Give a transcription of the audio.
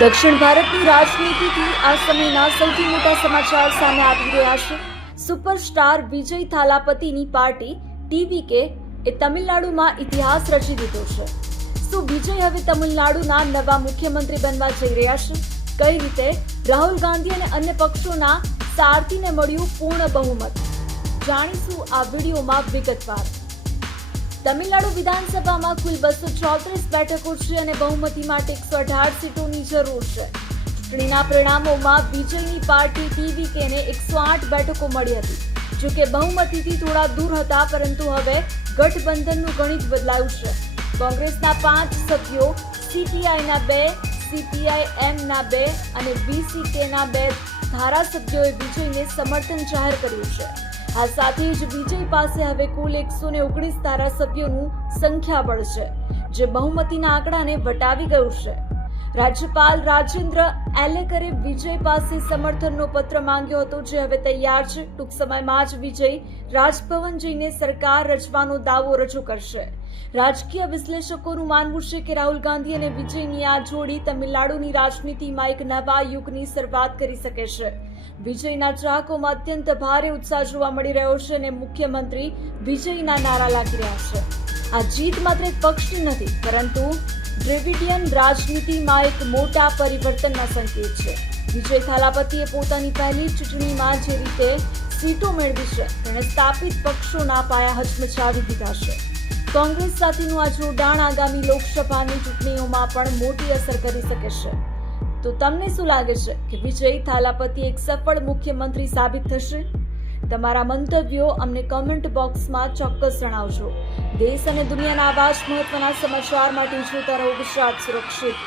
દક્ષિણ ભારતની રાજનીતિથી આ સમયના સૌથી મોટા સમાચાર સામે આવી રહ્યા છે. સુપરસ્ટાર વિજય થાલાપતિની પાર્ટી ટીવીકે એ તમિલનાડુમાં ઇતિહાસ રચી દીધો છે. શું વિજય હવે તમિલનાડુના નવા મુખ્યમંત્રી બનવા જઈ રહ્યા છે? કઈ રીતે રાહુલ ગાંધી અને અન્ય પક્ષોના સારથીને મળ્યું પૂર્ણ બહુમત? જાણીશું આ વિડીયોમાં વિગતવાર. તમિલનાડુ વિધાનસભામાં કુલ 234 બેઠકો છે અને બહુમતી માટે 118 સીટોની જરૂર છે. ચૂંટણીના પરિણામોમાં વિજયની પાર્ટી ટીવીકેને 108 બેઠકો મળી હતી. જોકે બહુમતીથી થોડા દૂર હતા, પરંતુ હવે ગઠબંધનનું ગણિત બદલાયું છે. કોંગ્રેસના 5 સભ્યો, સીપીઆઈના 2, સીપીઆઈ-એમના 2 અને વીસીકેના 2 ધારાસભ્યોએ વિજયને સમર્થન જાહેર કર્યું છે. આ સાથે જ વિજય પાસે હવે કુલ 119 ધારાસભ્યોનું સંખ્યાબળ છે, જે બહુમતીના આંકડાને વટાવી ગયું છે. રાજ્યપાલ રાજેન્દ્ર એલેકરે વિજય પાસે સમર્થનનો પત્ર માંગ્યો હતો, જે હવે તૈયાર છે. ટૂંક સમયમાં જ વિજય રાજભવન જઈને સરકાર રચવાનો દાવો રજૂ કરશે. રાજકીય વિશ્લેષકોનું માનવું છે કે રાહુલ ગાંધી અને વિજયની આ જોડી તમિલનાડુની રાજનીતિમાં એક નવા યુગની શરૂઆત કરી શકે છે. વિજયના ચાહકોમાં અત્યંત ભારે ઉત્સાહ જોવા મળી રહ્યો છે અને મુખ્યમંત્રી વિજયના નારા લાગી રહ્યા છે. આ જીત માત્ર એક પક્ષની નથી, પરંતુ દ્રવિડિયન રાજનીતિમાં એક મોટા પરિવર્તનના સંકેત છે. વિજય થાલાપતિએ પોતાની પહેલી ચૂંટણીમાં જે રીતે સીટો મેળવી છે, તેણે સ્થાપિત પક્ષોના પાયા હચમચાવી દીધા છે. કોંગ્રેસ સાથેનું આ જોડાણ આગામી લોકસભાની ચૂંટણીઓમાં પણ મોટી અસર કરી શકે છે. તો તમને શું લાગે છે કે વિજય થાલાપતિ એક સફળ મુખ્યમંત્રી સાબિત થશે? તમારા મંતવ્યો અમને કમેન્ટ બોક્સમાં ચોક્કસ જણાવજો. દેશ અને દુનિયાના આવા જ મહત્વના સમાચાર માટે જોતા રહો ગુજરાત સુરક્ષિત.